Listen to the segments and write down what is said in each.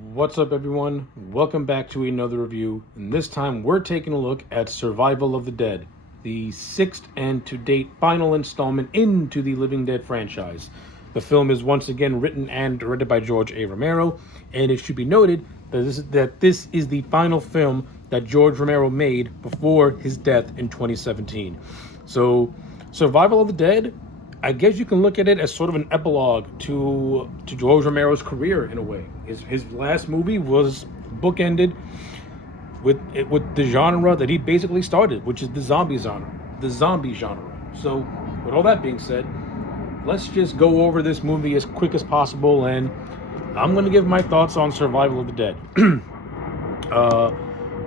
What's up, everyone? Welcome back to another review, and this time we're taking a look at Survival of the Dead, the sixth and to date final installment into the Living Dead franchise. The film is once again written and directed by George A. Romero, and it should be noted that this is the final film that George Romero made before his death in 2017. So, Survival of the Dead, I guess you can look at it as sort of an epilogue to George Romero's career in a way. His last movie was bookended with the genre that he basically started, which is the zombie genre. The zombie genre. So, with all that being said, let's just go over this movie as quick as possible, and I'm going to give my thoughts on Survival of the Dead.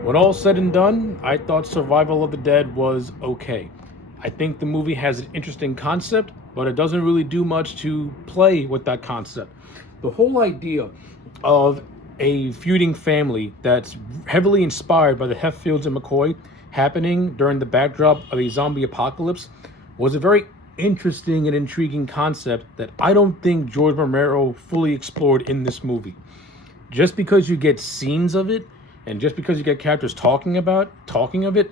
When all said and done, I thought Survival of the Dead was okay. I think the movie has an interesting concept, but it doesn't really do much to play with that concept. The whole idea of a feuding family that's heavily inspired by the Heffields and McCoy happening during the backdrop of a zombie apocalypse was a very interesting and intriguing concept that I don't think George Romero fully explored in this movie. Just because you get scenes of it, and just because you get characters talking of it,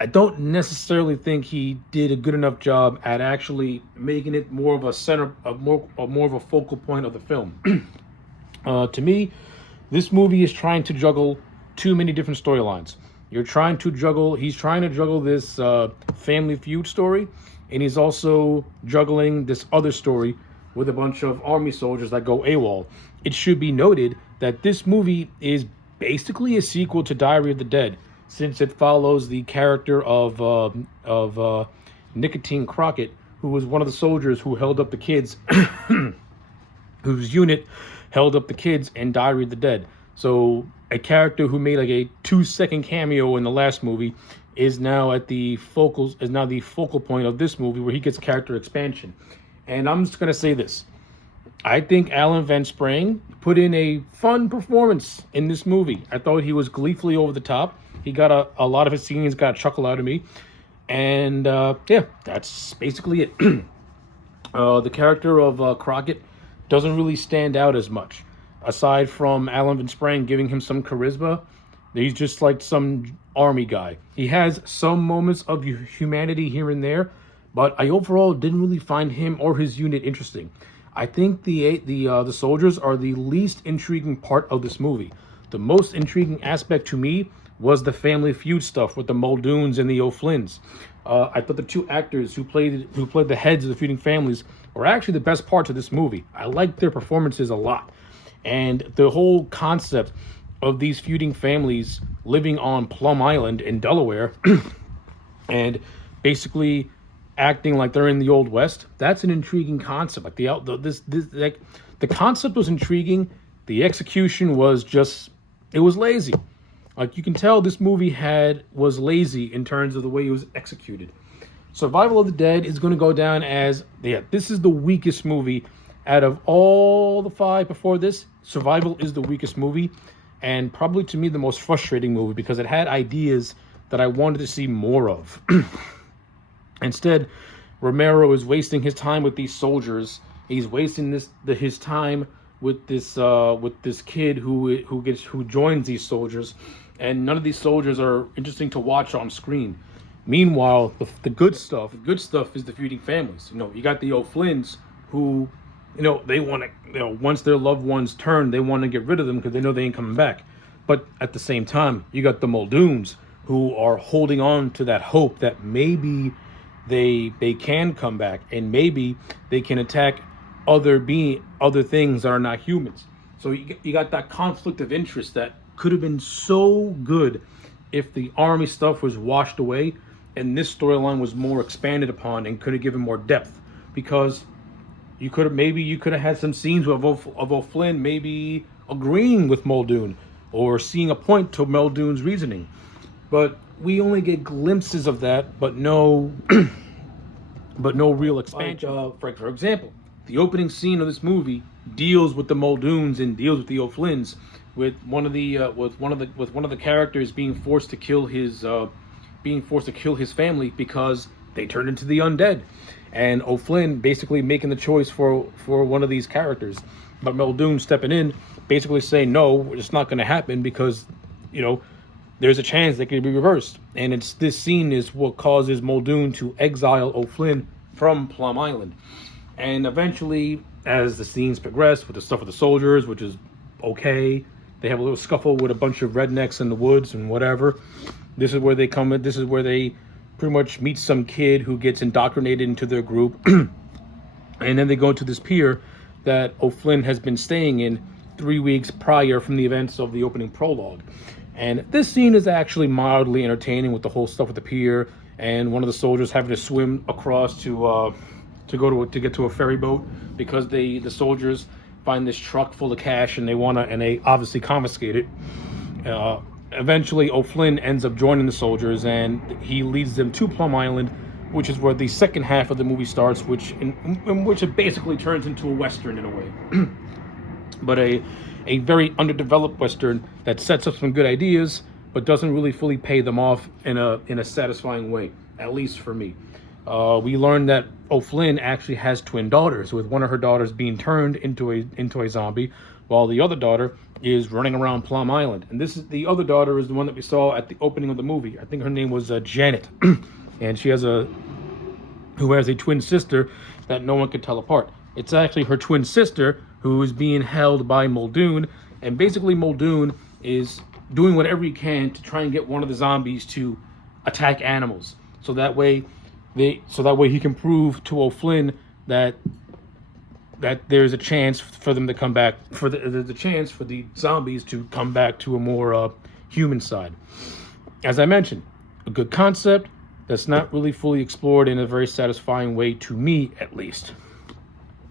I don't necessarily think he did a good enough job at actually making it more of a center, more of a focal point of the film. To me, this movie is trying to juggle too many different storylines. He's trying to juggle this family feud story, and he's also juggling this other story with a bunch of army soldiers that go AWOL. It should be noted that this movie is basically a sequel to Diary of the Dead, since it follows the character of Nicotine Crockett, who was one of the soldiers who held up the kids, whose unit held up the kids in Diary of the Dead. So a character who made like a 2-second cameo in the last movie is now the focal point of this movie, where he gets character expansion. And I'm just gonna say this: I think Alan Van Sprang put in a fun performance in this movie. I thought he was gleefully over the top. He got a lot of his scenes got a chuckle out of me. And yeah, that's basically it. The character of Crockett doesn't really stand out as much. Aside from Alan Van Sprang giving him some charisma, he's just like some army guy. He has some moments of humanity here and there, but I overall didn't really find him or his unit interesting. I think the soldiers are the least intriguing part of this movie. The most intriguing aspect to me was the family feud stuff with the Muldoons and the O'Flynns. I thought the two actors who played the heads of the feuding families were actually the best parts of this movie. I liked their performances a lot, and the whole concept of these feuding families living on Plum Island in Delaware and basically acting like they're in the Old West. That's an intriguing concept. Like the concept was intriguing. The execution was it was lazy. Like, you can tell this movie was lazy in terms of the way it was executed. Survival of the Dead is going to go down as, this is the weakest movie out of all the 5 before this. Survival is the weakest movie, and probably to me the most frustrating movie, because it had ideas that I wanted to see more of. Instead, Romero is wasting his time with these soldiers. He's wasting his time with this kid who joins these soldiers, and none of these soldiers are interesting to watch on screen. Meanwhile, the good stuff is the feuding families. You got the O'Flynns, who, they want to, once their loved ones turn, they want to get rid of them because they know they ain't coming back. But at the same time, you got the Muldoons, who are holding on to that hope that maybe they can come back, and maybe they can attack other things that are not humans. So you got that conflict of interest that could have been so good if the army stuff was washed away and this storyline was more expanded upon and could have given more depth, because you could have had some scenes of O'Flynn maybe agreeing with Muldoon or seeing a point to Muldoon's reasoning. But we only get glimpses of that, but no real expansion. Like, for example, the opening scene of this movie deals with the Muldoons and deals with the O'Flynns, with one of the characters being forced to kill his family because they turned into the undead, and O'Flynn basically making the choice for one of these characters. But Muldoon stepping in, basically saying, no, it's not going to happen because, you know, there's a chance that could be reversed. And it's this scene is what causes Muldoon to exile O'Flynn from Plum Island. And eventually, as the scenes progress with the stuff with the soldiers, which is okay, they have a little scuffle with a bunch of rednecks in the woods and whatever. This is where they come in. This is where they pretty much meet some kid who gets indoctrinated into their group. And then they go to this pier that O'Flynn has been staying in 3 weeks prior from the events of the opening prologue. And this scene is actually mildly entertaining with the whole stuff with the pier and one of the soldiers having to swim across to get to a ferry boat because the soldiers find this truck full of cash and they obviously confiscate it. Eventually, O'Flynn ends up joining the soldiers and he leads them to Plum Island, which is where the second half of the movie starts, in which it basically turns into a Western in a way. But a very underdeveloped Western that sets up some good ideas, but doesn't really fully pay them off in a satisfying way, at least for me. We learned that O'Flynn actually has twin daughters, with one of her daughters being turned into a zombie, while the other daughter is running around Plum Island. And the other daughter is the one that we saw at the opening of the movie. I think her name was Janet, and she has a twin sister that no one could tell apart. It's actually her twin sister who is being held by Muldoon, and basically Muldoon is doing whatever he can to try and get one of the zombies to attack animals, so that way he can prove to O'Flynn that there's a chance for them to come back, there's a chance for the zombies to come back to a more human side. As I mentioned, a good concept that's not really fully explored in a very satisfying way, to me at least.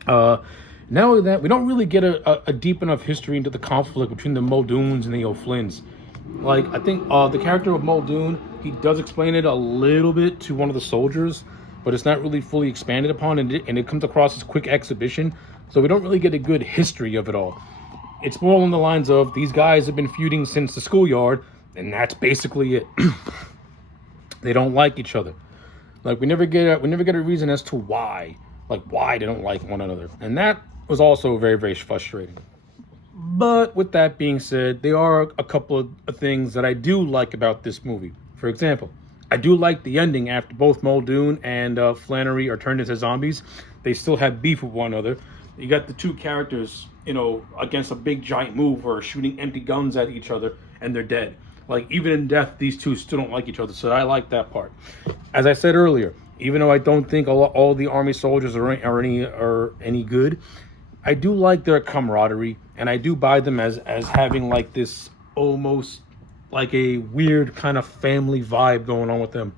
Now that we don't really get a deep enough history into the conflict between the Muldoons and the O'Flynns. Like, I think the character of Muldoon, he does explain it a little bit to one of the soldiers, but it's not really fully expanded upon, and it comes across as quick exhibition, so we don't really get a good history of it all. It's more along the lines of, these guys have been feuding since the schoolyard, and that's basically it. They don't like each other. Like, we never get a reason as to why they don't like one another, and that was also very, very frustrating. But with that being said, there are a couple of things that I do like about this movie. For example, I do like the ending after both Muldoon and Flannery are turned into zombies. They still have beef with one another. You got the two characters, against a big giant mover, shooting empty guns at each other, and they're dead. Like, even in death, these two still don't like each other, so I like that part. As I said earlier, even though I don't think all the army soldiers are any good, I do like their camaraderie, and I do buy them as having like this almost like a weird kind of family vibe going on with them.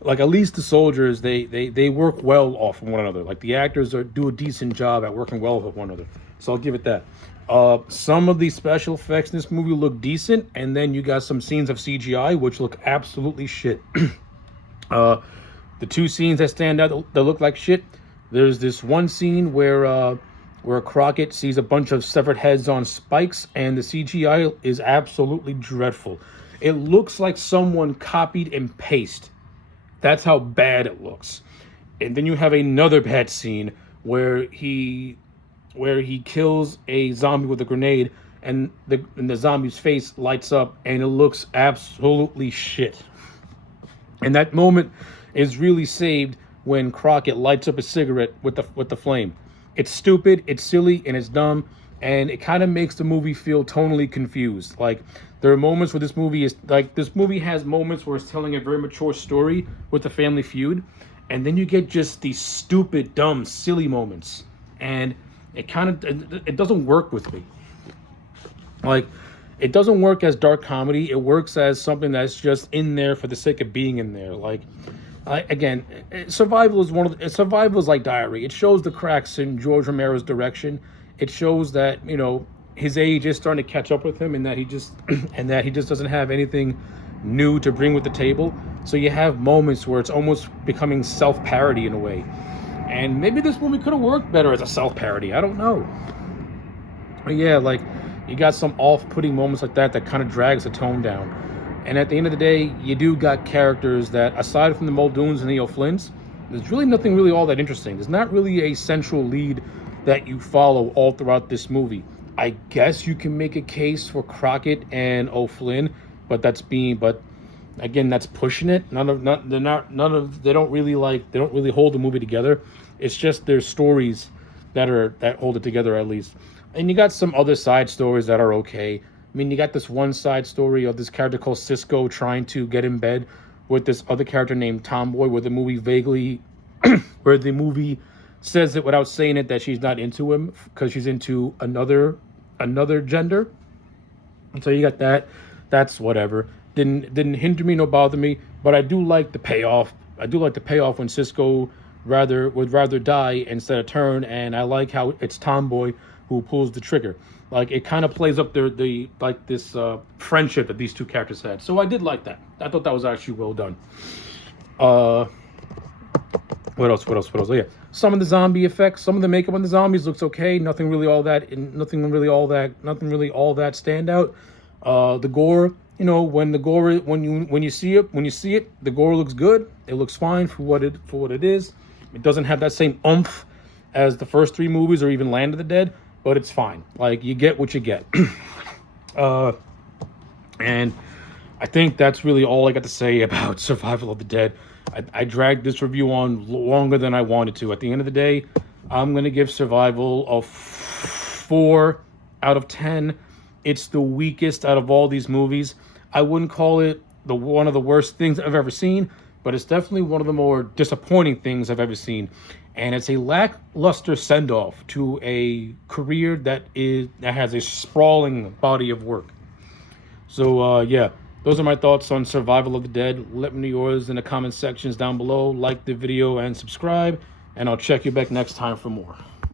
Like, at least the soldiers, they work well off of one another. Like, the actors do a decent job at working well with one another. So I'll give it that. Some of the special effects in this movie look decent, and then you got some scenes of CGI which look absolutely shit. The two scenes that stand out that look like shit, there's this one scene where Crockett sees a bunch of severed heads on spikes, and the CGI is absolutely dreadful. It looks like someone copied and pasted. That's how bad it looks. And then you have another bad scene where he kills a zombie with a grenade, and the zombie's face lights up, and it looks absolutely shit. And that moment is really saved when Crockett lights up a cigarette with the flame. It's stupid, it's silly, and it's dumb, and it kind of makes the movie feel tonally confused. Like, there are moments where this movie has moments where it's telling a very mature story with the family feud, and then you get just these stupid, dumb, silly moments, and it doesn't work with me. Like, it doesn't work as dark comedy. It works as something that's just in there for the sake of being in there. Like, again, survival is like diary. It shows the cracks in George Romero's direction. It shows that, his age is starting to catch up with him, and that he just doesn't have anything new to bring with the table. So you have moments where it's almost becoming self-parody in a way. And maybe this movie could have worked better as a self-parody. I don't know. But yeah, like, you got some off-putting moments like that kind of drags the tone down. And at the end of the day, you do got characters that, aside from the Muldoons and the O'Flynns, there's really nothing really all that interesting. There's not really a central lead that you follow all throughout this movie. I guess you can make a case for Crockett and O'Flynn, but again, that's pushing it. They don't really hold the movie together. It's just their stories that hold it together, at least. And you got some other side stories that are okay. I mean, you got this one side story of this character called Cisco trying to get in bed with this other character named Tomboy, where the movie says it without saying it, that she's not into him because she's into another gender. And so you got that. That's whatever. Didn't hinder me nor bother me, but I do like the payoff. I do like the payoff when Cisco would rather die instead of turn, and I like how it's Tomboy who pulls the trigger. Like, it kind of plays up this friendship that these two characters had. So I did like that. I thought that was actually well done. What else? Oh yeah, some of the zombie effects, some of the makeup on the zombies looks okay. Nothing really all that stand out. The gore, when you see it, the gore looks good. It looks fine for what it is. It doesn't have that same oomph as the first three movies or even Land of the Dead, but it's fine. Like, you get what you get. And I think that's really all I got to say about Survival of the Dead. I dragged this review on longer than I wanted to. At the end of the day, I'm going to give Survival a 4 out of 10. It's the weakest out of all these movies. I wouldn't call it one of the worst things I've ever seen, but it's definitely one of the more disappointing things I've ever seen. And it's a lackluster send-off to a career that has a sprawling body of work. So, yeah. Those are my thoughts on Survival of the Dead. Let me know yours in the comment sections down below. Like the video and subscribe, and I'll check you back next time for more.